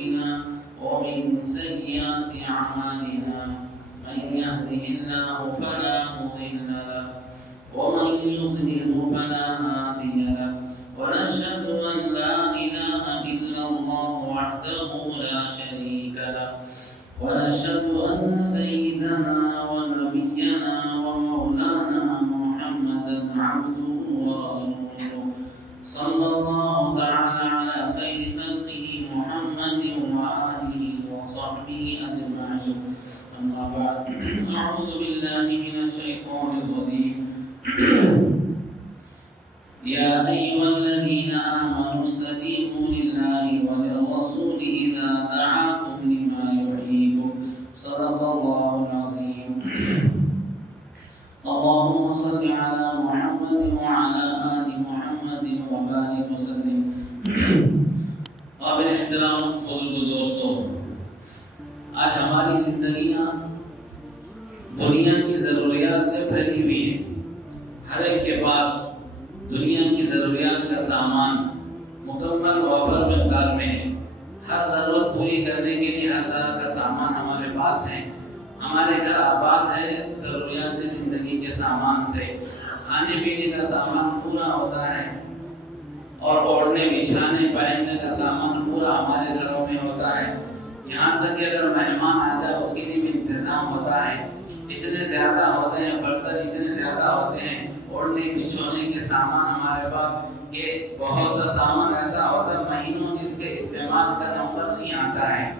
أنفسنا ومن سيئات أعمالنا من يهده الله فلا مضل له ومن يضلل فلا هادي له ونشهد أن لا إله إلا الله وحده لا شريك له ونشهد أن سيدنا ونبينا ومولانا محمدا عبده ورسوله صلى الله تعالى على خير خلقه محمد وآله وصحبه أجمعين. أما بعد، أعوذ بالله من الشيطان الرجيم. يا أيها الذين آمنوا استجيبوا لله وللرسول إذا دعاكم لما يحييكم. صدق الله العظيم. اللهم صل على محمد وعلى آل محمد وبارك وسلم. قابل احترام بزرگ دوستوں، آج ہماری زندگیاں دنیا کی ضروریات سے بھری ہوئی ہیں. ہر ایک کے پاس دنیا کی ضروریات کا سامان مکمل وافر مقدار میں ہے. ہر ضرورت پوری کرنے کے لیے ہر طرح کا سامان ہمارے پاس ہے. ہمارے گھر آباد ہے ضروریات زندگی کے سامان سے. کھانے پینے کا سامان پورا ہوتا ہے اور اوڑھنے بچھانے پہننے کا سامان پورا ہمارے گھروں میں ہوتا ہے. یہاں تک کہ اگر مہمان آ جائے اس کے لیے بھی انتظام ہوتا ہے. اتنے زیادہ ہوتے ہیں برتن، اتنے زیادہ ہوتے ہیں اوڑھنے بچھونے کے سامان ہمارے پاس کہ بہت سا سامان ایسا ہوتا ہے مہینوں جس کے استعمال کا نمبر نہیں آتا ہے.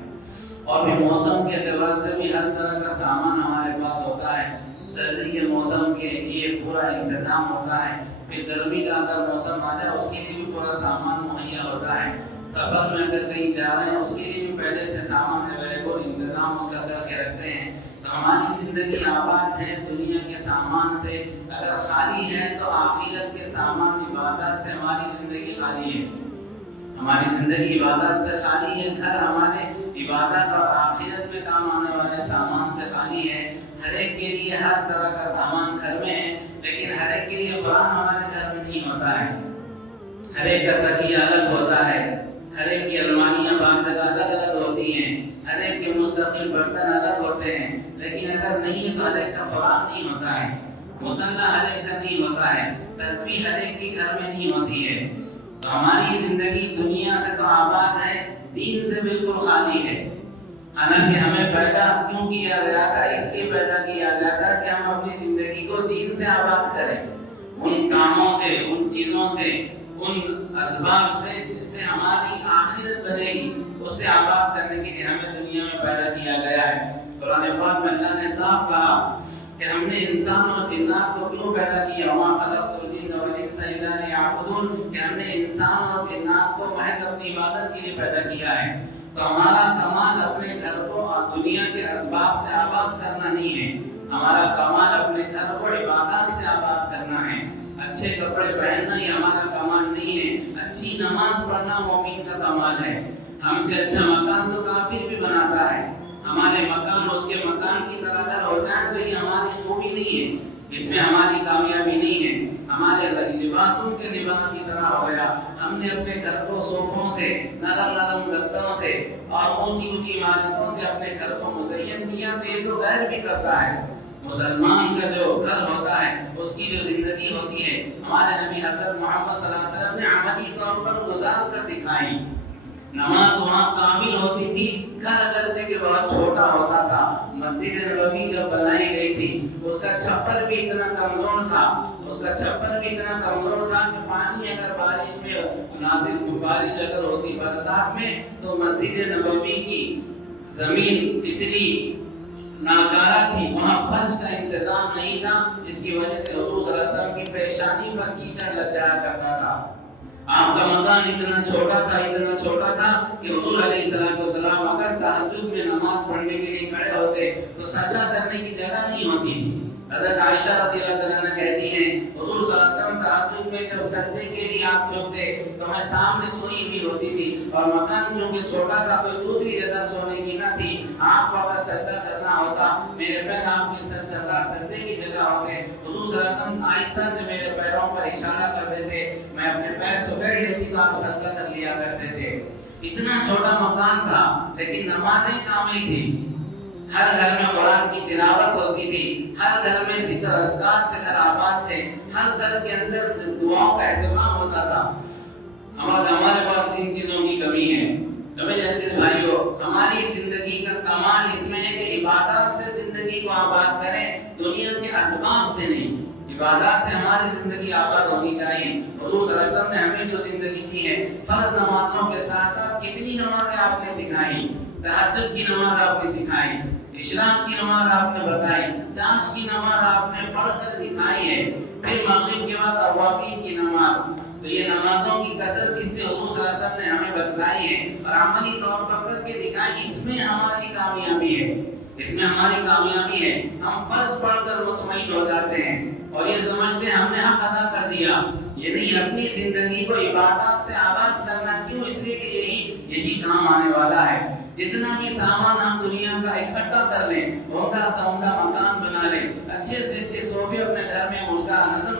اور بھی موسم کے اعتبار سے بھی ہر طرح کا سامان ہمارے پاس ہوتا ہے. سردی کے موسم کے لیے پورا انتظام ہوتا ہے. پھر گرمی کا اگر موسم آ جائے اس کے لیے بھی پورا سامان مہیا ہوتا ہے. سفر میں اگر کہیں جا رہے ہیں اس کے لیے بھی پہلے سے سامان اویلیبل انتظام اس کا کر کے رکھتے ہیں. تو ہماری زندگی آباد ہے دنیا کے سامان سے. اگر خالی ہے تو آخرت کے سامان عبادت سے ہماری زندگی خالی ہے. ہماری زندگی عبادت سے خالی ہے. گھر ہمارے عبادت اور آخرت میں کام آنے والے سامان سے خالی ہے. ہر ایک کے لیے ہر طرح کا سامان گھر میں ہے، لیکن ہر ایک کے لیے قرآن ہمارے گھر میں نہیں ہوتا ہے. ہر ایک کا تکیہ الگ ہوتا ہے. ہر ایک کی الماریاں بعض جگہ الگ الگ ہوتی ہیں. ہر ایک کے مستقل برتن الگ ہوتے ہیں. لیکن اگر نہیں ہے تو ہر ایک کا قرآن نہیں ہوتا ہے. مصلی ہر ایک کا نہیں ہوتا ہے. تسبیح ہر ایک کے گھر میں نہیں ہوتی ہے. تو ہماری زندگی دنیا سے تو آباد ہے، دین سے بالکل خالی ہے. حالانکہ ہمیں پیدا کیوں کیا گیا تھا؟ اس لیے پیدا کیا گیا تھا کہ ہم اپنی زندگی کو دین سے آباد کریں. ان کاموں سے، ان چیزوں سے، ان اسباب سے جس سے ہماری آخرت بنے گی، اس سے آباد کرنے کے لیے ہمیں دنیا میں پیدا کیا گیا ہے. قرآن پاک میں اللہ نے صاف کہا کہ ہم نے انسان اور جنات کو کیوں پیدا کیا. وَمَا خَلَقْتُ الْجِنَّ وَالْإِنسَ إِلَّا لِيَعْبُدُونِ، کہ ہم نے انسان اور جنات کو محض اپنی عبادت کے لیے پیدا کیا ہے. تو ہمارا کمال اپنے گھر کو دنیا کے اسباب سے آباد کرنا نہیں ہے. ہمارا کمال اپنے گھر کو عبادات سے آباد کرنا ہے. اچھے کپڑے پہننا یہ ہمارا کمال نہیں ہے. اچھی نماز پڑھنا مومن کا کمال ہے. ہم سے اچھا مکان تو کافر بھی بناتا ہے. ہمارے مکان اس کے مکان کی طرح اگر ہو جائے تو یہ ہماری خوبی نہیں ہے، اس میں ہماری کامیابی نہیں ہے. ہمارے لباس ان کے لباس کی طرح ہو گیا. ہم نے اپنے گھر کو صوفوں سے، نرم نرم گدوں سے اور اونچی اونچی عمارتوں سے اپنے گھر کو مزین کیا. تو یہ تو غیر بھی کرتا ہے. مسلمان کا جو گھر ہوتا ہے اس کی جو زندگی ہوتی ہے ہمارے نبی حضرت محمد صلی اللہ علیہ وسلم نے عملی طور پر گزار کر دکھائی. نماز وہاں کامل ہوتی تھی. گھر اگرچہ کہ بہت چھوٹا ہوتا تھا. مسجد نبوی جب بنائی گئی تھی اس کا چھپر بھی اتنا کمزور تھا، کہ پانی اگر بارش میں نازل بارش اگر ہوتی برسات میں تو مسجد نبوی کی زمین اتنی ناکارہ تھی، وہاں فرش کا انتظام نہیں تھا، جس کی وجہ سے حضور صلی اللہ علیہ وسلم کی پیشانی پر کیچڑ لگ جایا کرتا تھا. آپ کا مکان اتنا چھوٹا تھا کہ حضور علیہ السلام اگر تہجد میں نماز پڑھنے کے لیے کھڑے ہوتے تو سجدہ کرنے کی جگہ نہیں ہوتی تھی. حضرت عائشہ رضی اللہ عنہا کہتی ہیں حضور صلی اللہ علیہ وسلم تہجد میں جب سجدے کے لیے آپ جھکتے تو میں سامنے سوئی ہوئی ہوتی تھی، اور مکان جو کہ چھوٹا تھا کوئی دوسری جگہ سونے کی نہ تھی. آپ کو اگر سجدہ کرنا ہوتا میرے پیر آپ کے سجدے کی جگہ ہوتے. حضور صلی اللہ علیہ وسلم آہستہ سے میرے پیروں پر اشارہ کر دیتے، میں اپنے پیر سکیڑ لیتی تو آپ سجدہ کر لیا کرتے تھے. اتنا چھوٹا مکان تھا لیکن نمازیں کامل تھی، ہر گھر میں قرآن کی تلاوت ہوتی تھی، ہر گھر میں ذکر اذکار سے گھر آباد تھے، ہر گھر کے اندر سے دعاؤں کا اہتمام ہوتا تھا۔ ہمارے پاس ان چیزوں کی کمی ہے۔ میرے عزیز بھائیو، ہماری زندگی کا کمال اس میں ہے کہ عبادات سے زندگی کو آباد کریں، دنیا کے اسباب سے نہیں۔ عبادات سے ہماری زندگی آباد ہونی چاہیے۔ حضور صلی اللہ علیہ وسلم نے ہمیں جو زندگی دی ہے، فرض نمازوں کے ساتھ ساتھ کتنی نمازیں آپ نے سکھائی، تہجد کی نماز آپ نے سکھائی، اشراق کی نماز آپ نے بتائی، چاش کی نماز آپ نے پڑھ کر دکھائی ہے، پھر مغرب کے بعد اوابین کی نماز۔ تو یہ نمازوں کی کثرت اس سے حضور صلی اللہ علیہ وسلم نے ہمیں بتلائی ہے اور عملی طور پر کر کے دکھائی۔ اس میں ہماری کامیابی ہے، اس میں ہماری کامیابی ہے۔ ہم فرض پڑھ کر مطمئن ہو جاتے ہیں اور یہ سمجھتے ہیں ہم نے حق ادا کر دیا۔ یہ نہیں، اپنی زندگی کو عبادات سے آباد کرنا کیوں؟ اس لیے کہ یہی کام آنے والا ہے۔ جتنا بھی سامان ہم دنیا کا اکٹھا کر لیں، عمدہ سا عمدہ مکان بنا لیں، اچھے سے اچھے صوفے اپنے گھر میں اس کا نظم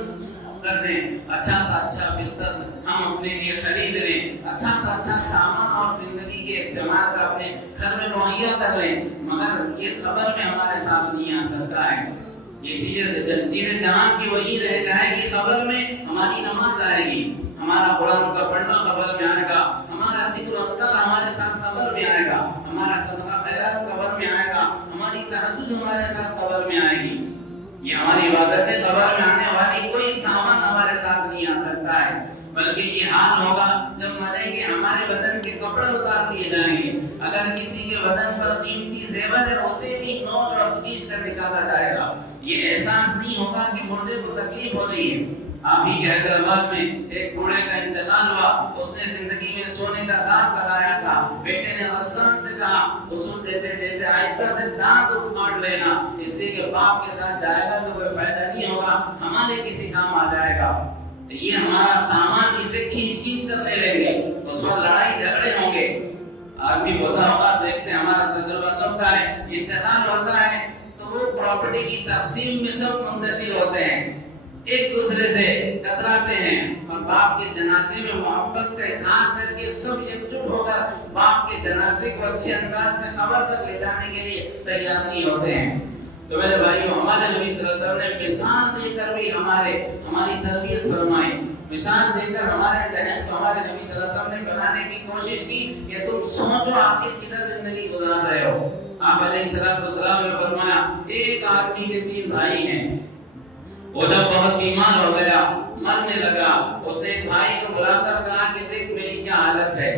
کر دیں، اچھا سا اچھا بستر ہم اپنے لیے خرید لیں، اچھا سا اچھا سامان اور زندگی کے استعمال کا اپنے گھر میں مہیا کر لیں، مگر یہ خبر میں ہمارے ساتھ نہیں آ سکتا ہے۔ یہ چیزیں جہاں کی وہی رہ جائے گی، خبر میں ہماری نماز آئے گی، ہمارا قرآن کا پڑھنا خبر میں آئے گا، ہمارا ذکر و اذکار ہمارے ساتھ خبر میں آئے گا، ہمارا صدقہ خیرات خبر میں آئے گا، ہماری تہجد ہمارے ساتھ خبر میں آئے گی۔ یہ ہماری عبادتیں خبر میں آنے والی کوئی سامان ہمارے ساتھ نہیں آ سکتا ہے، بلکہ یہ حال ہوگا جب مریں گے ہمارے بدن کے کپڑے اتار دیے جائیں گے۔ اگر کسی کے بدن پر قیمتی زیور ہے اسے بھی نوچ اور کھینچ کر نکالا جائے گا۔ یہ احساس نہیں ہوگا کہ مردے کو تکلیف ہو رہی ہے۔ آپ ہی کے حیدرآباد میں ایک بوڑھے کا انتقال ہوا، اس نے زندگی میں سونے کا دانت لگایا تھا، بیٹے نے غسان سے کہا اصول دیتے دیتے آہستہ سے دانت اکھاڑ لینا، اس لیے کہ باپ کے ساتھ جائے گا تو کوئی فائدہ نہیں ہوگا، ہمارے کسی کام آ جائے گا۔ یہ ہمارا سامان اسے کھینچ کھینچ کر لے لیں گے، اس وقت لڑائی جھگڑے ہوں گے۔ آدمی بسا اوقات دیکھتے ہیں، ہمارا تجربہ سب کا ہے، انتقال ہوتا ہے تو وہ پراپرٹی کی تقسیم میں سب منتشر ہوتے ہیں، ایک دوسرے سے کتراتے ہیں اور باپ کے جنازے میں محبت کا اظہار کر کے سب یکجٹ ہو کر باپ کے جنازے کو اچھے انداز سے خبر تک لے جانے کے لیے تیار نہیں ہوتے ہیں۔ تو میرے بھائیوں، ہمارے نبی صلی اللہ علیہ وسلم نے مثال دے کر بھی ہماری تربیت فرمائی، مثال دے کر ہمارے ذہن کو ہمارے نبی صلی اللہ علیہ وسلم نے بنانے کی کوشش کی کہ تم سوچو آخر کدھر زندگی گزار رہے ہو۔ آپ علیہ السلام نے فرمایا ایک آدمی کے 3 بھائی ہیں، وہ جب بہت بیمار ہو گیا، مرنے لگا، اس نے ایک بھائی کو بلا کر کہا کہ دیکھ میری کیا حالت ہے،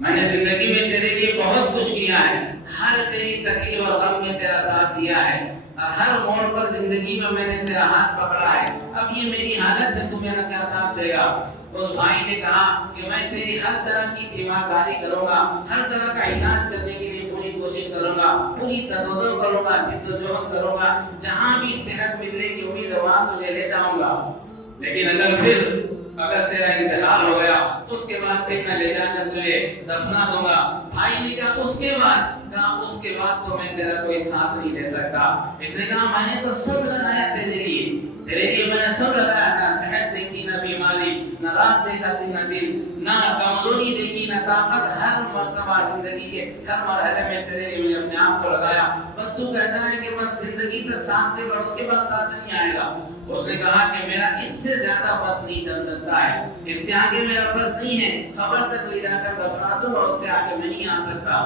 میں نے زندگی میں تیرے لیے بہت کچھ کیا ہے، ہر تیری تکلیف اور غم میں تیرا ساتھ دیا ہے، اور ہر موڑ پر زندگی میں نے تیرا ہاتھ پکڑا ہے، اب یہ میری حالت ہے، تو میرا کیا ساتھ دے گا؟ اس بھائی نے کہا کہ میں تیری ہر طرح کی تیمارداری کروں گا، ہر طرح کا علاج کرنے کے لیے پوری کوشش کروں گا، پوری تدبیر کروں گا، جدوجہد کروں گا، جہاں بھی صحت ملنے کی امید ہے وہاں تجھے لے جاؤں گا، لیکن اگر تیرا انتقال ہو گیا اس کے بعد پھر میں لے جا کر تجھے دفنا دوں گا۔ بھائی نے کہا اس کے بعد تو میں تیرا کوئی ساتھ نہیں دے سکتا۔ اس نے کہا میں نے تو سب لگایا تیرے لیے میں نے سب لگایا، نہ صحت دیکھی نہ بیماری، نہ رات دیکھا نہ دن، نہ کمزوری دیکھی نہ طاقت، ہر مرتبہ زندگی کے ہر مرحلے میں تیرے لیے میں نے اپنے آپ کو لگایا، بس تو کہتا ہے کہ بس زندگی تک ساتھ دے گا اور اس کے بعد ساتھ نہیں آئے گا۔ اس نے کہا کہ میرا اس سے زیادہ بس نہیں چل سکتا ہے، اس سے آگے میرا بس نہیں ہے، قبر تک لے جا کر دفنا دوں اور اس سے آگے میں نہیں آ سکتا۔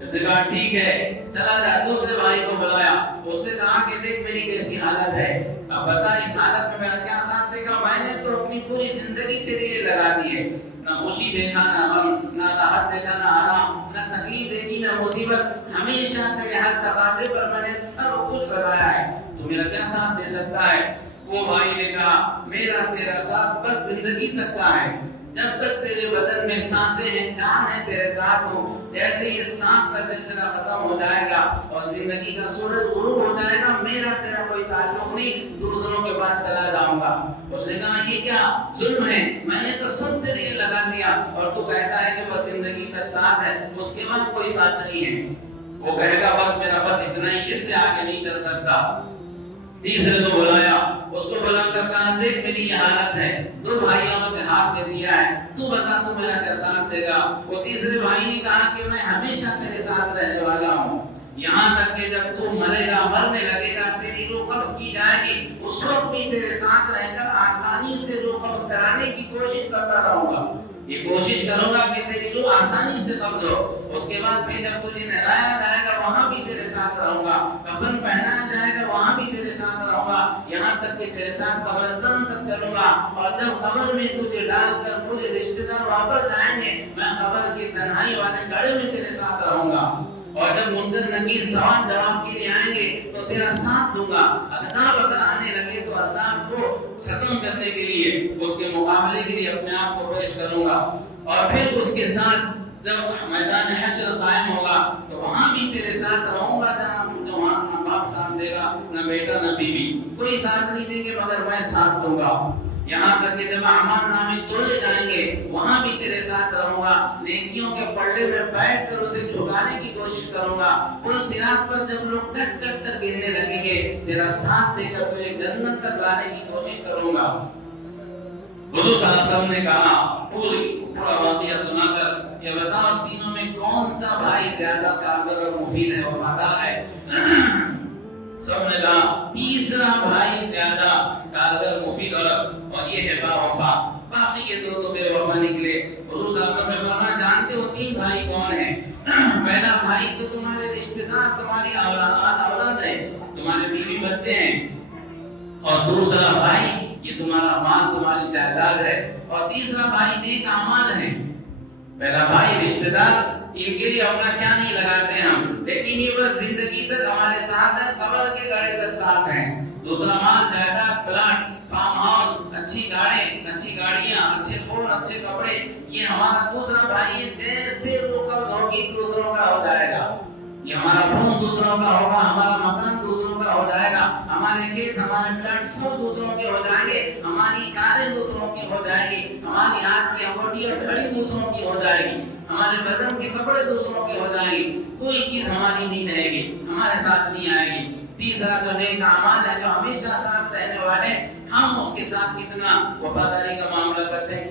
اس نے کہا ٹھیک ہے چلا جا، دوسرے بھائی کو بلایا، اس سے کہا کہ دیکھ میری کیسی حالت ہے، اب بتا اس حالت میں میرا کیا ساتھ دے گا؟ میں نے تو اپنی پوری زندگی تیرے لیے لگا دی ہے، نہ خوشی دیکھا نہ غم، نہ راحت دیکھا نہ آرام، نہ تکلیف دیکھی نہ مصیبت، ہمیشہ تیرے ہر تقاضے پر میں نے سب کچھ لگایا ہے، تو میرا کیا ساتھ دے سکتا ہے؟ وہ بھائی نے کہا میرا تیرا ساتھ بس زندگی تک کا ہے، جب تک تیرے بدن میں سانسیں ہیں، جان ہے، تیرے ساتھ ہوں، جیسے یہ سانس کا سلسلہ ختم ہو جائے گا اور زندگی کا سورج غروب ہو جائے گا، میرا تیرا کوئی تعلق نہیں، دوسروں کے پاس چلا جاؤں گا۔ اس نے کہا یہ کیا ظلم ہے، میں نے تو سب تیرے لیے لگا دیا اور تو کہتا ہے کہ بس زندگی تک ساتھ ہے، اس کے بعد کوئی ساتھ نہیں ہے۔ وہ کہے گا بس میرا بس اتنا ہی، اس سے آگے نہیں چل سکتا۔ تیسرے کو بلایا، اس کو بلا کر کہا دیکھ میری یہ حالت ہے، دو بھائیوں نے ہاتھ دے دیا ہے، تو بتا تو میرا کیا ساتھ دے گا؟ وہ تیسرے بھائی نے کہا کہ میں ہمیشہ تیرے ساتھ رہنے والا ہوں، یہاں تک کہ جب تو مرے گا، مرنے لگے گا، تیری روح قبض کی جائے گی، اس وقت بھی تیرے ساتھ رہ کر آسانی سے روح قبض کرانے کی کوشش کرتا رہوں گا، یہ کوشش کروں گا کہ تیری روح آسانی سے قبض ہو۔ اس کے بعد پھر جب تجھے نہلایا جائے گا وہاں بھی تیرے ساتھ رہوں گا، کفن پہنایا جائے گا وہاں بھی تیرے ساتھ رہوں گا، یہاں تک کہ تیرے ساتھ قبرستان تک چلوں گا، اور جب قبر میں تجھے ڈال کر پورے رشتہ دار واپس آئیں گے میں قبر کی تنہائی والے گڑھے میں تیرے ساتھ رہوں گا، اور جب منکر نکیر سوال جواب کے لیے آئیں گے تو تیرا ساتھ دوں گا، عذاب اگر آنے لگے تو عذاب کو ختم کرنے کے لیے، اس کے مقابلے کے لیے اپنے آپ کو پیش کروں گا، اور پھر اس کے ساتھ جب میدان حشر قائم ہوگا تو وہاں بھی تیرے ساتھ رہوں گا جناب، مجھے وہاں نہ باپ ساتھ دے گا، نہ بیٹا، نہ بیوی، کوئی ساتھ نہیں دیں گے مگر میں ساتھ دوں گا، یہاں تک کہ جب اعمال نامے تولے جائیں گے وہاں بھی تیرے ساتھ رہوں گا، نیکیوں کے پلڑے میں بیٹھ کر اسے جھکانے کی کوشش کروں گا، پورے صراط پر جب لوگ کٹ کٹ کر گرنے لگیں گے تیرا ساتھ دے کر تجھے جنت تک لانے کی کوشش کروں گا۔ حضور صلی اللہ علیہ وسلم نے کہا پورا واقعہ سنا کر یہ بتاؤ تینوں میں کون سا بھائی زیادہ کارگر اور مفید ہے، وفادار ہے؟ سب نے کہا تیسرا بھائی زیادہ کارگر، مفید اور یہ ہے با وفا، باقی یہ دو تو بے وفا نکلے۔ حضور صلی اللہ علیہ وسلم نے فرمایا جانتے ہو تین بھائی کون ہیں؟ پہلا بھائی تو تمہارے رشتہ دار، تمہاری اولاد ہے، تمہارے بیوی بچے ہیں، اور دوسرا بھائی یہ تمہارا مال، تمہاری جائیداد ہے، اور تیسرا بھائی نیک اعمال ہے۔ پہلا بھائی رشتہ دار، ان کے لیے اپنا کیا نہیں لگاتے ہم، لیکن یہ بس زندگی تک ہمارے ساتھ ہے، قبر کے گڑھے تک ساتھ ہیں۔ دوسرا مال، جائیداد، پلاٹ، فارم ہاؤس، اچھی گاڑیاں، اچھے فون، اچھے کپڑے، یہ ہمارا دوسرا بھائی ہے، جیسے وہ قبض ہوگی دوسروں کا ہو جائے گا، یہ ہمارا فون دوسروں کا ہوگا، ہمارا مکان دوسروں کا ہو جائے گا، ہمارے کھیت، ہمارے پلاٹ سب دوسروں کے ہو جائیں گے، ہماری کاریں دوسروں کی ہو جائیں گی، ہماری ہاتھ کی انگوٹھی اور گھڑی دوسروں کی ہو جائے گی، ہمارے بدن کے کپڑے دوسروں کے ہو جائیں گے، کوئی چیز ہماری نہیں رہے گی، ہمارے ساتھ نہیں آئے گی۔ تیسرا جو نیک اعمال ہے، جو ہمیشہ ساتھ رہنے والے، ہم اس کے ساتھ کتنا وفاداری کا معاملہ کرتے ہیں،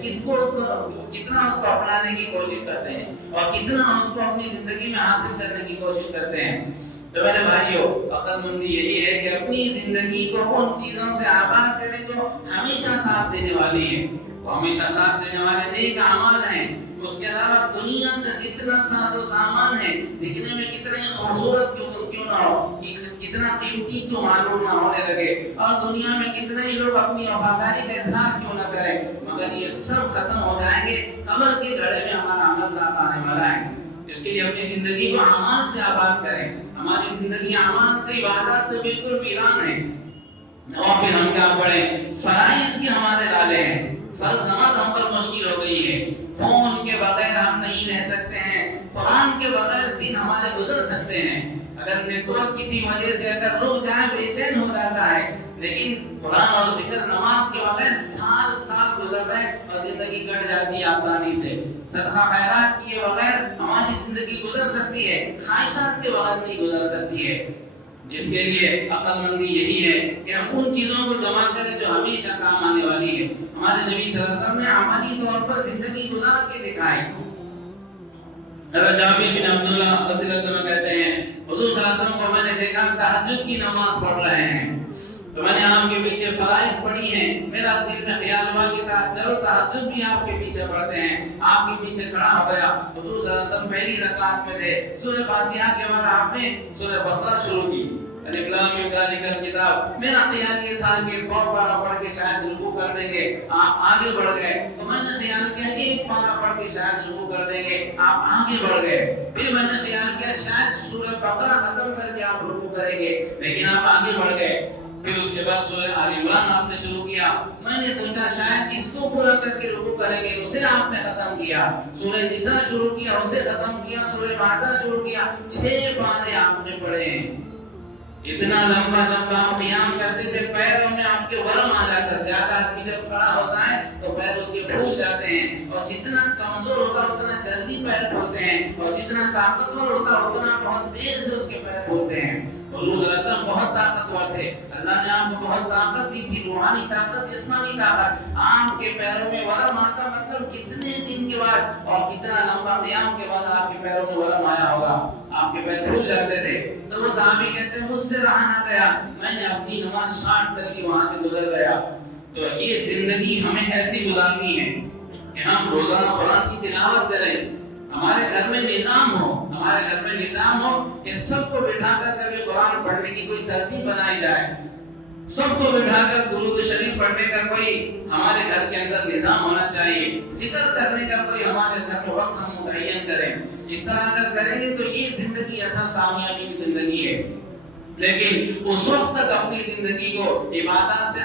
کتنا اس کو اپنانے کی کوشش کرتے ہیں، اور کتنا اس کو اپنی زندگی میں حاصل کرنے کی کوشش کرتے ہیں۔ تو میرے بھائیو، عقل مندی یہی ہے کہ اپنی زندگی کو ان چیزوں سے آباد کریں جو ہمیشہ ساتھ دینے والی ہیں، وہ ہمیشہ ساتھ دینے والے نیک اعمال ہیں۔ اس کے علاوہ دنیا کا جتنا ساز و سامان ہے، دکھنے میں کتنا خوبصورت کیوں نہ ہو، کتنا قیمتی کیوں معلوم نہ ہونے لگے، اور دنیا میں کتنے ہی لوگ اپنی وفاداری کا اظہار کیوں نہ کریں، مگر یہ سب ختم ہو جائیں گے، قبر کے گڑھے میں ہمارا عمل ساتھ آنے والا ہے۔ اس کے لیے اپنی زندگی کو اعمال سے آباد کریں۔ ہماری زندگی اعمال سے، عبادات سے بالکل ویران ہے۔ نوافل ہم کیا پڑھیں، فرائض کے ہمارے لالے ہیں، فرض نماز ہم پر مشکل ہو گئی ہے، فون کے بغیر ہم نہیں رہ سکتے ہیں، قرآن کے بغیر دن ہمارے گزر سکتے ہیں، اگر نیٹ ورک کسی وجہ سے اگر رک جائے بے چین ہو جاتا ہے، لیکن قرآن اور ذکر نماز کے بغیر سال سال گزر رہے ہیں اور زندگی کٹ جاتی ہے آسانی سے۔ صدقہ خیرات کیے بغیر ہماری زندگی گزر سکتی ہے، خواہشات کے بغیر نہیں گزر سکتی ہے۔ اس کے لیے عقل مندی یہی ہے کہ ہم ان چیزوں کو جمع کریں جو ہمیشہ کام آنے والی ہے۔ ہمارے نبی صلی اللہ علیہ وسلم نے عملی طور پر زندگی گزار کے دکھائی۔ حضرت جابر بن عبداللہ رضی اللہ عنہ کہتے ہیں حضور صلی اللہ علیہ وسلم کو میں نے دیکھا تہجد کی نماز پڑھ رہے ہیں، تو میں نے آپ کے پیچھے فرائض پڑھی ہیں، میرا دل میں خیال ہوا کہ چلو تہجد بھی آپ کے پیچھے پڑھتے ہیں، آپ کے پیچھے کھڑا ہو گیا۔ حضور صلی اللہ علیہ وسلم پہلی رکعت میں تھے، سورہ فاتحہ کے بعد آپ نے سورہ بقرہ شروع کی، الف لام میم ذالک الکتاب۔ میرا خیال یہ تھا کہ بہت پارہ پڑھ کے شاید رکوع کر دیں گے، آپ آگے بڑھ گئے، تو میں نے خیال کیا ایک پارہ پڑھ کے شاید رکوع کر دیں گے، آپ آگے بڑھ گئے، پھر میں نے خیال کیا شاید سورہ بقرہ ختم کر کے آپ رکوع کریں گے، لیکن آپ آگے بڑھ گئے، پھر اس کے بعد سورہ آل عمران آپ نے شروع کیا، میں نے سوچا شاید اس کو پورا کر کے رکوع کریں گے، اسے آپ نے ختم کیا، سورہ نساء شروع کیا، اسے ختم کیا، سورہ مائدہ شروع کیا، 6 پارے آپ نے پڑھے ہیں۔ اتنا لمبا آپ قیام کرتے تھے، پیروں میں آپ کے ورم آ جاتا، زیادہ آدمی جب کھڑا ہوتا ہے تو پیر اس کے پھول جاتے ہیں، اور جتنا کمزور ہوتا اتنا جلدی پیر پھولتے ہیں، اور جتنا طاقتور ہوتا اتنا بہت دیر سے اس کے پیر پھولتے ہیں۔ حضور صلی اللہ علیہ وسلم بہت طاقتور تھے، اللہ نے آپ کو بہت طاقت دی تھی، روحانی طاقت، جسمانی طاقت. آپ کے پیروں میں ورم آتا مطلب کتنے دن کے بعد اور کتنا لمبا قیام کے بعد آپ کے پیروں میں ورم آیا ہوگا، آپ کے پیر پھول جاتے تھے. تو وہ صحابی کہتے ہیں مجھ سے رہا نہ گیا، میں نے اپنی نماز شارٹ کر لی، وہاں سے گزر گیا. تو یہ زندگی ہمیں ایسی گزارنی ہے کہ ہم روزانہ قرآن کی تلاوت کریں، ہمارے گھر میں نظام ہو، ہمارے گھر میں نظام ہو کہ سب کو بٹھا کر کبھی قرآن پڑھنے کی کوئی ترتیب بنائی جائے، سب کو بٹھا کر درود شریف پڑھنے کا کوئی ہمارے گھر کے اندر نظام ہونا چاہیے، ذکر کرنے کا کوئی ہمارے گھر میں وقت ہم متعین کریں. اس طرح اگر کریں گے تو یہ زندگی اصل کامیابی کی زندگی ہے. لیکن اس وقت تک اپنی زندگی کو عبادت سے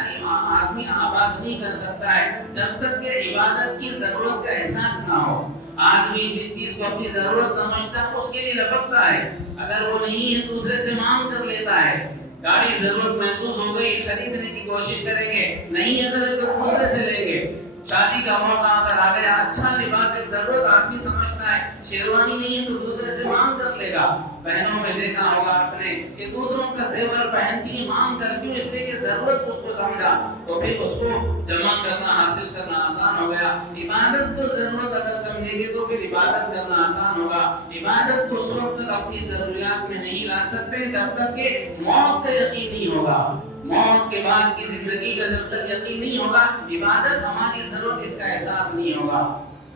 آدمی آباد نہیں کر سکتا ہے جب تک کہ عبادت کی ضرورت کا احساس نہ ہو. آدمی جس چیز کو اپنی ضرورت سمجھتا ہے اس کے لیے لپکتا ہے، اگر وہ نہیں ہے دوسرے سے مانگ کر لیتا ہے. گاڑی ضرورت محسوس ہو گئی خریدنے کی کوشش کریں گے، نہیں اگر تو دوسرے سے لیں گے. شادی کا موقع اگر آ گیا، اچھا لباس ایک ضرورت آدمی سمجھتا ہے، شیروانی نہیں ہے تو دوسرے سے مانگ کر لے گا. بہنوں میں دیکھا ہوگا آپ نے کہ دوسروں کا زیور پہنتی ہے مانگ کر، کیوں؟ اس لیے کہ ضرورت اس کو سمجھا تو پھر اس کو جمع کرنا حاصل کرنا آسان ہو گیا. عبادت کو ضرورت اگر سمجھیں گے تو پھر عبادت کرنا آسان ہوگا. عبادت کو اس وقت تک اپنی ضروریات میں نہیں لا سکتے جب تک کہ موت کا یقین نہیں ہوگا. موت کے بعد کی زندگی کا جب تک یقین نہیں ہوگا، عبادت ہماری ضرورت اس کا احساس نہیں ہوگا.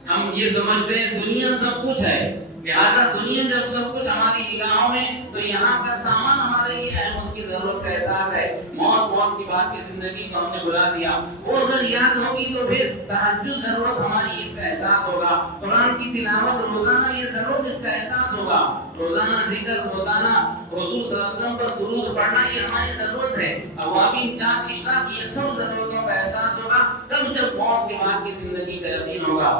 ہم یہ سمجھتے ہیں دنیا سب کچھ ہے، لہذا دنیا جب سب کچھ ہماری نگاہوں میں تو یہاں کا سامان ہمارے لیے اہم، اس کی ضرورت کا احساس ہے. موت کی بعد کی زندگی کو ہم نے بلا دیا، وہ اگر یاد ہوگی تو پھر تہجد ضرورت ہماری اس کا احساس ہوگا، قرآن کی تلاوت روزانہ یہ ضرورت اس کا احساس ہوگا، روزانہ ذکر، روزانہ حضور صلی اللہ علیہ وسلم پر درود پڑھنا یہ ہماری ضرورت ہے. اوابین، چاچ، اشراق، یہ سب ضرورتوں کا احساس ہوگا تب جب موت کے بعد کی زندگی کا یقین ہوگا.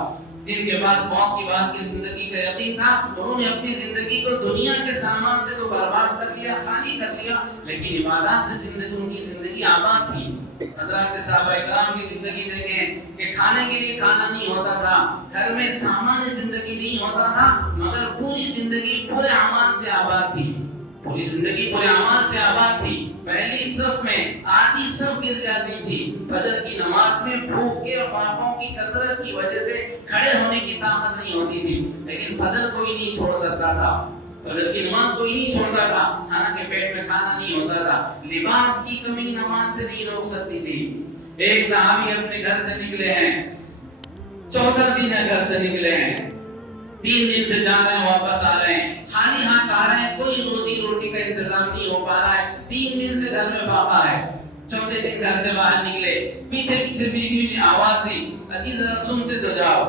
جن کے پاس موت کی بعد کی زندگی کا یقین تھا انہوں نے اپنی زندگی کو دنیا کے سامان سے تو برباد کر لیا، خالی کر لیا، لیکن عبادات سے زندگی ان کی زندگی آباد تھی. حضرات صحابہ کرام کی زندگی دیکھیں کہ کھانے کے لیے کھانا نہیں ہوتا تھا، گھر میں سامان زندگی نہیں ہوتا تھا، مگر پوری زندگی پورے اعمال سے آباد تھی. پوری زندگی پورے اعمال سے آباد تھی. پہلی صف میں آدھی صف گر جاتی تھی، فجر کی نماز میں بھوک کے فاقوں کی کثرت کی وجہ سے کھڑے ہونے کی طاقت نہیں ہوتی تھی، لیکن فجر کوئی نہیں چھوڑ سکتا تھا، فجر کی نماز کوئی نہیں چھوڑتا تھا، حالانکہ پیٹ میں کھانا نہیں ہوتا تھا. لباس کی کمی نماز سے نہیں روک سکتی تھی. ایک صحابی اپنے گھر سے نکلے ہیں، 14 دن ہے گھر سے نکلے ہیں، 3 دن سے جا رہے ہیں واپس آ رہے ہیں، خالی ہاتھ آ رہے ہیں، کوئی روزی روٹی کا انتظام نہیں ہو پا رہا ہے. 3 دن سے گھر میں فاقہ ہے. 4تھے دن گھر سے باہر نکلے، پیچھے بیوی نے آواز دی، اجی ذرا سنتے تو جاؤ.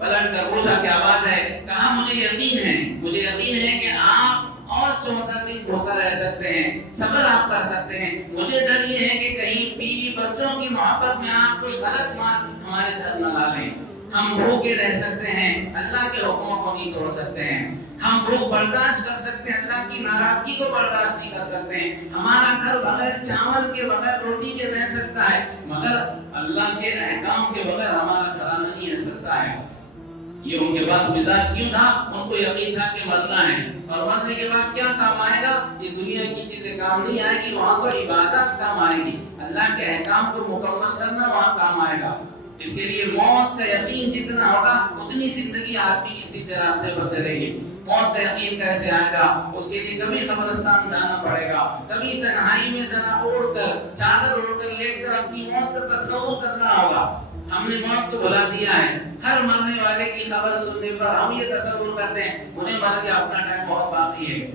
پلٹ کر پوچھا کیا بات ہے؟ کہا مجھے یقین ہے کہ آپ اور 14 دن بھوکا رہ سکتے ہیں، صبر آپ کر سکتے ہیں. مجھے ڈر یہ ہے کہ کہیں بیوی بچوں کی محبت میں آپ کوئی غلط بات ہمارے گھر نہ لا لیں. ہم بھوکے رہ سکتے ہیں، اللہ کے حکموں کو نہیں توڑ سکتے ہیں. ہم بھوک برداشت کر سکتے ہیں، اللہ کی ناراضگی کو برداشت نہیں کر سکتے ہیں. ہمارا گھر بغیر چاول کے، بغیر روٹی کے رہ سکتا ہے، مگر اللہ کے احکام کے بغیر ہمارا گھرانہ نہیں رہ سکتا ہے. یہ ان کے پاس مزاج کیوں تھا؟ ان کو یقین تھا کہ مرنا ہے، اور مرنے کے بعد کیا کام آئے گا؟ یہ دنیا کی چیزیں کام نہیں آئے گی، وہاں تو عبادت کام آئے گی، اللہ کے احکام کو مکمل کرنا وہاں کام آئے گا. اس کے لیے موت کا یقین جتنا ہوگا اتنی زندگی آدمی کی سیدھے راستے پر چلے گی. موت کا یقین کیسے آئے گا؟ اس کے لیے کبھی قبرستان جانا پڑے گا، کبھی تنہائی میں ذرا اوڑھ کر، چادر اوڑھ کر لیٹ کر اپنی موت کا تصور کرنا ہوگا. ہم نے موت کو بھلا دیا ہے. ہر مرنے والے کی خبر سننے پر ہم یہ تصور کرتے ہیں انہیں مر گیا، اپنا ٹائم بہت باقی ہے،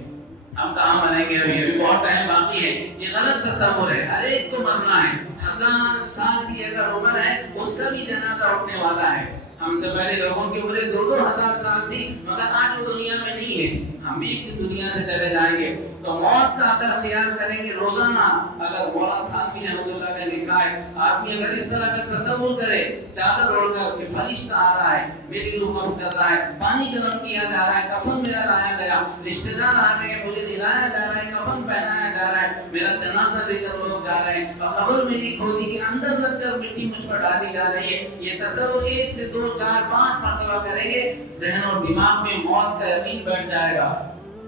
ہم کہاں مریں گے، ابھی بہت ٹائم باقی ہے. یہ غلط تصور ہے. ہر ایک کو مرنا ہے. 1000 سال بھی اگر عمر ہے اس کا بھی جنازہ اٹھنے والا ہے. ہم سے پہلے لوگوں کی عمریں 2-2000 سال تھی، مگر آج وہ دنیا میں نہیں ہے. ہم بھی ایک دن دنیا سے چلے جائیں گے. تو موت کا اگر خیال کریں گے روزانہ، اگر مولانا تھانوی رحمۃ اللہ نے لکھا ہے، آدمی اگر اس طرح کا تصور کرے چادر اوڑھ کر کہ فرشتہ آ رہا ہے، میری روح قبض کر رہا ہے، پانی گرم کیا جا رہا ہے، کفن میرا لایا گیا، رشتہ دار آ گئے، مجھے دلایا جا رہا ہے، کفن پہنایا جا رہا ہے، میرا جنازہ لے کر لوگ جا رہے ہیں، اور خبر میری کھودی کے اندر لگ کر مٹی مجھ پر ڈالی جا رہی ہے. یہ تصور 1 سے 2 4 5 مرتبہ کریں گے، ذہن اور دماغ میں موت کا یقین بیٹھ جائے گا.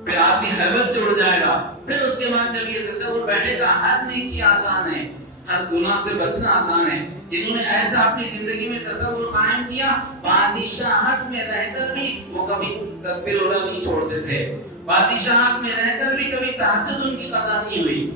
پھر آدمی حیبت سے اڑ جائے گا. پھر اس کے بعد جب یہ تصور بیٹھے گا ہر نیکی آسان ہے، ہر گناہ سے بچنا آسان ہے. جنہوں نے ایسا اپنی زندگی میں تصور قائم کیا، بادشاہت میں رہ کر بھی وہ کبھی تکبیر اولیٰ نہیں چھوڑتے تھے، بادشاہت میں رہ کر بھی کبھی تہجد ان کی قضا نہیں ہوئی.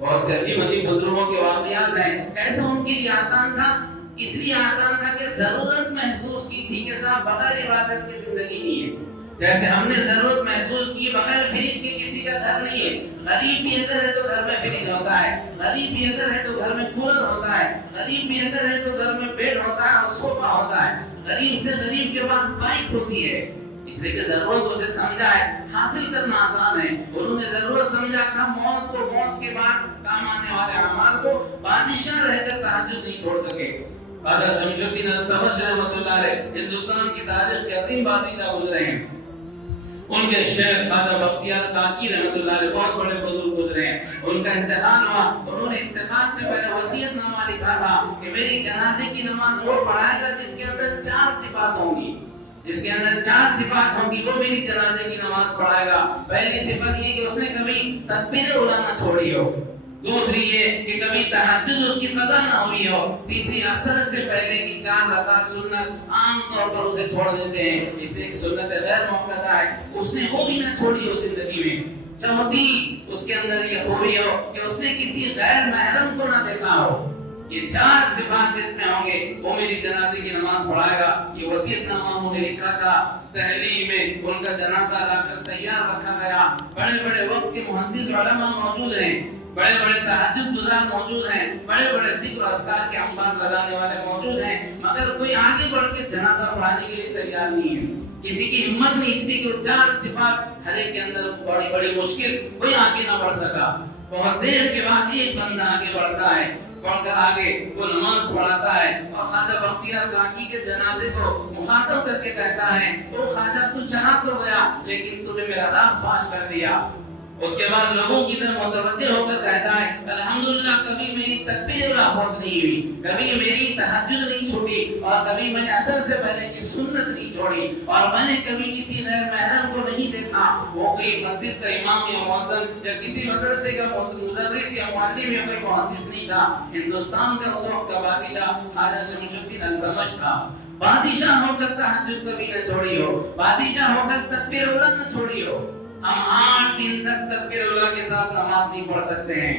بہت سے عجیب عجیب بزرگوں کے واقعات ہیں. کیسا ان کے لیے آسان تھا؟ اس لیے آسان تھا کہ ضرورت محسوس کی تھی کہ صاحب بغیر عبادت کی زندگی نہیں ہے. جیسے ہم نے ضرورت محسوس کی بغیر فریج کے کسی کا گھر نہیں ہے. غریب بھی اگر ہے تو گھر میں فریج ہوتا ہے، غریب بھی اگر ہے تو گھر میں کولر ہوتا ہے، غریب بھی اگر ہے تو گھر میں بیڈ ہوتا ہے اور صوفہ ہوتا ہے. غریب سے غریب کے پاس بائک ہوتی ہے، اس لیے کہ ضرورت اسے سمجھا ہے، حاصل کرنا آسان ہے. انہوں نے ضرورت سمجھا تھا موت کو، موت کے بعد کام آنے والے اعمال کو. بادشاہ رہ کر تہجد نہیں چھوڑ سکے. خواجہ شمس الدین التمش رحمۃ اللہ علیہ ہندوستان کی تاریخ کے عظیم بادشاہ گزرے ہیں. ان کے شیخ خواجہ بختیار کاکی رحمۃ اللہ علیہ بہت بڑے بزرگ گزرے ہیں. ان کا انتقال ہوا، انہوں نے انتقال سے پہلے وصیت نامہ لکھا تھا کہ میری جنازے کی نماز وہ پڑھائے گا جس کے اندر 4 صفات ہوں گی، جس کے اندر 4 صفات ہوں گی وہ میری جنازے کی نماز پڑھائے گا. پہلی صفت یہ کہ اس نے کبھی تکبیر اولیٰ نہ چھوڑی ہو، دوسری یہ کہ کبھی تہجد اس کی قضا نہ ہوئی ہو، تیسری عصر سے پہلے کی 4 رکعت سنت عام طور پر اسے چھوڑ دیتے ہیں، اس لیے کہ سنت غیر موقعہ ہے، اس نے وہ بھی نہ چھوڑی ہو زندگی میں. چوتھی اس کے اندر یہ خوبی ہو کہ اس نے کسی غیر محرم کو نہ دیکھا ہو. یہ 4 صفات جس میں ہوں گے وہ میری جنازے کی نماز پڑھائے گا. یہ وصیت نامہ انہوں نے لکھا تھا. دہلی میں ان کا جنازہ لا کر تیار رکھا گیا. بڑے بڑے وقت کے محدث علماء موجود ہیں، بڑے بڑے تہجد گزار موجود ہیں، بڑے بڑے ذکر و اذکار کے انبار لگانے والے موجود ہیں، مگر کوئی آگے بڑھ کے جنازہ پڑھانے کے لیے تیار نہیں ہے. کسی کی ہمت نہیں، اس لیے کہ وہ 4 صفات ہر ایک کے اندر بڑی بڑی مشکل، کوئی آگے نہ بڑھ سکا. بہت دیر کے بعد ایک بندہ آگے بڑھتا ہے، پڑھ کر آگے وہ نماز پڑھاتا ہے اور خواجہ بختیار کاکی کے جنازے کو مخاطب کر کے کہتا ہے او خواجہ تو چلا تو گیا لیکن تو نے میرا راز فاش کر دیا. اس کے بعد لوگوں کی طرف متوجہ ہو کر کہتا ہے الحمدللہ کبھی میری تکبیر اولیٰ فوت نہیں ہوئی، کبھی میری تہجد نہیں چھوٹی، اور کبھی میں نے عصر سے پہلے کی سنت نہیں چھوڑی، اور میں نے کبھی کسی غیر محرم کو نہیں دیکھا. وہ کوئی مسجد کا امام یا مؤذن یا کسی مدرسے کا مدرس یا معلم یا کوئی محدث نہیں تھا. ہندوستان کا اس وقت کا بادشاہ خواجہ شمس الدین التمش تھا. بادشاہ ہو کر تہجد کبھی نہ چھوڑی ہو، بادشاہ ہو کر تکبیر اولیٰ نہ چھوڑی ہو. ہم 8 دن تک تکبیر اولیٰ کے ساتھ نماز نہیں پڑھ سکتے ہیں.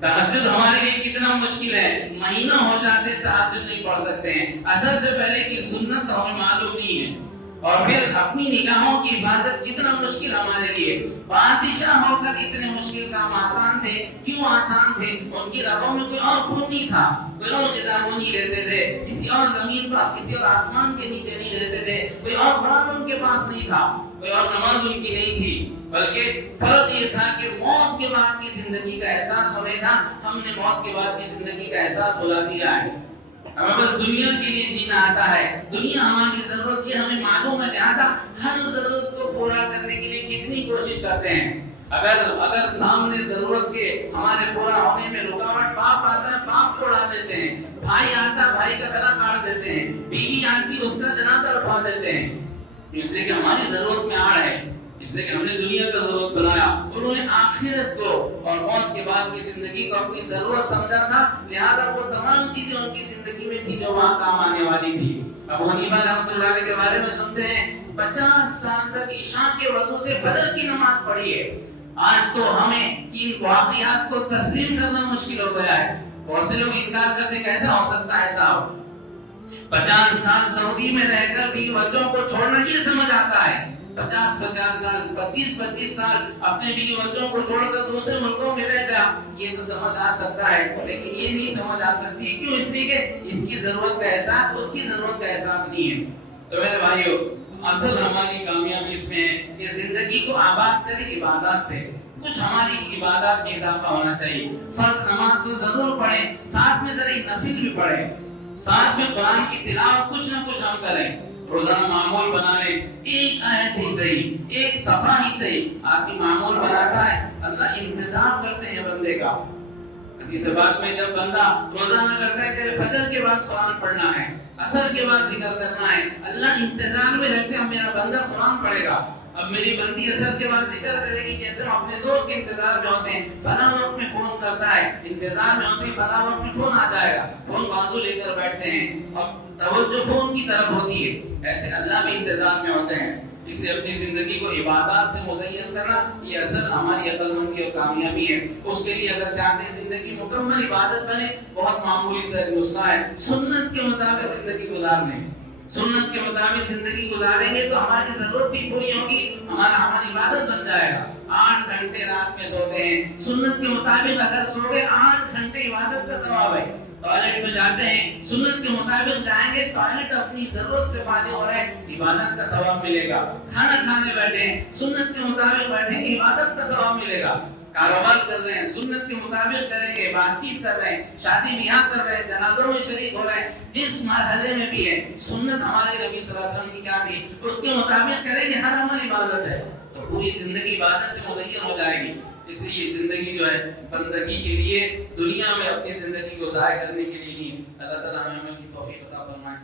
تہجد ہمارے لیے کتنا مشکل ہے، مہینہ ہو جاتے تہجد نہیں پڑھ سکتے ہیں. عصر سے پہلے کی سنت تو ہمیں معلوم نہیں ہے، اور پھر اپنی نگاہوں کی حفاظت کتنا مشکل ہمارے لیے. بادشاہ ہو کر اتنے مشکل کام آسان تھے. کیوں آسان تھے؟ ان کی رگوں میں کوئی اور خون نہیں تھا، کوئی اور غذا وہ نہیں لیتے تھے، کسی اور زمین پر کسی اور آسمان کے نیچے نہیں رہتے تھے، کوئی اور قرآن ان کے پاس نہیں تھا، کوئی اور نماز ان کی نہیں تھی. بلکہ فرق یہ تھا کہ موت کے بعد کی زندگی کا احساس ہونے تھا. ہم نے موت کے بعد کی زندگی کا احساس بھلا دیا ہے. ہمیں بس دنیا کے لیے جینا آتا ہے، دنیا ہماری ضرورت یہ ہمیں معلوم ہے، لہذا ہر ضرورت کو پورا کرنے کے لیے کتنی کوشش کرتے ہیں. اگر سامنے ضرورت کے ہمارے پورا ہونے میں رکاوٹ باپ آتا ہے باپ کو اڑا دیتے ہیں، بھائی آتا بھائی کا گلا کاٹ دیتے ہیں، بیوی آتی اس کا جنازہ اٹھا دیتے ہیں. اس لیے کہ ہماری ضرورت میں آڑ ہے، اس لیے کہ ہم نے دنیا کا ضرورت بنایا. انہوں نے آخرت کو اور موت کے بعد کی زندگی کو اپنی ضرورت سمجھا تھا، لہذا وہ تمام چیزیں ان کی زندگی میں تھی جو وہاں کام آنے والی تھی. ابو حنیفہ رحمۃ اللہ علیہ کے بارے میں سنتے ہیں 50 سال تک عشاء کے وضو سے فجر کی نماز پڑھی ہے. آج تو ہمیں ان واقعات کو تسلیم کرنا مشکل ہو گیا ہے. بہت سے لوگ انکار کرتے کیسا ہو سکتا ہے صاحب، 50 سال سعودی میں رہ کر بھی بچوں کو چھوڑنا یہ سمجھ آتا ہے. 50 سال 25 سال اپنے بیوی بچوں کو چھوڑ کر دوسرے ملکوں میں رہ گیا، یہ تو سمجھ آ سکتا ہے، لیکن یہ نہیں سمجھ آ سکتی. کیوں؟ اس لیے کہ اس کی ضرورت کا احساس اس کی ضرورت کا احساس نہیں ہے. تو میرے بھائیو، اصل ہماری کامیابی اس میں ہے کہ زندگی کو آباد کریں عبادات سے. کچھ ہماری عبادات میں اضافہ ہونا چاہیے. فرض نماز تو ضرور پڑھیں، ساتھ میں ذرا نفل بھی پڑھیں، ساتھ میں قرآن کی تلاوت کچھ نہ کچھ ہم کریں. روزانہ معمول بنا لیں، ایک آیت ہی صحیح، ایک صفحہ ہی صحیح آدمی معمول بناتا ہے. اللہ انتظار کرتے ہیں بندے کا. حدیث بات میں جب بندہ روزانہ کرتا ہے کہ فجر کے بعد قرآن پڑھنا ہے، عصر کے بعد ذکر کرنا ہے، اللہ انتظار میں رہتے ہیں میرا بندہ قرآن پڑھے گا. اب میری بندی اثر کے بعد ذکر کرے گی جیسے ہم اپنے دوست کے انتظار میں ہوتے ہیں، فلاں وقت میں فون کرتا ہے، انتظار میں ہوتے ہیں فلاں وقت میں فون آ جائے گا، فون بازو لے کر بیٹھتے ہیں اور توجہ فون کی طرف ہوتی ہے، ایسے اللہ بھی انتظار میں ہوتے ہیں۔ اس لیے اپنی زندگی کو عبادات سے مزین کرنا یہ اصل ہماری عقل مندی اور کامیابی ہے۔ اس کے لیے اگر چاہتے ہیں زندگی مکمل عبادت بنے، بہت معمولی سا ایک نسخہ ہے، سنت کے مطابق زندگی گزارنے۔ سنت کے مطابق زندگی گزاریں گے تو ہماری ضرورت بھی پوری ہوگی، ہمارا عمل عبادت بن جائے گا۔ 8 گھنٹے رات میں سوتے ہیں، سنت کے مطابق اگر سو گئے 8 گھنٹے عبادت کا ثواب ہے۔ ٹوائلٹ میں جاتے ہیں، سنت کے مطابق جائیں گے، ٹوائلٹ اپنی ضرورت سے فارغ ہو رہے ہیں، عبادت کا ثواب ملے گا۔ کھانا کھانے بیٹھے ہیں، سنت کے مطابق بیٹھیں گے، عبادت کا ثواب ملے گا۔ کاروبار کر رہے ہیں، سنت کے مطابق کریں گے، بات چیت کر رہے ہیں، شادی بیاہ کر رہے ہیں، جنازوں میں شریک ہو رہے ہیں، جس مرحلے میں بھی ہے، سنت ہمارے نبی صلی اللہ علیہ وسلم کی کیا تھی، اس کے مطابق کریں گے، ہر عمل عبادت ہے، تو پوری زندگی عبادت سے مزین ہو جائے گی۔ اس لیے زندگی جو ہے بندگی کے لیے، دنیا میں اپنی زندگی کو ضائع کرنے کے لیے نہیں۔ اللہ تعالیٰ ہمیں عمل کی توفیق عطا فرمائے۔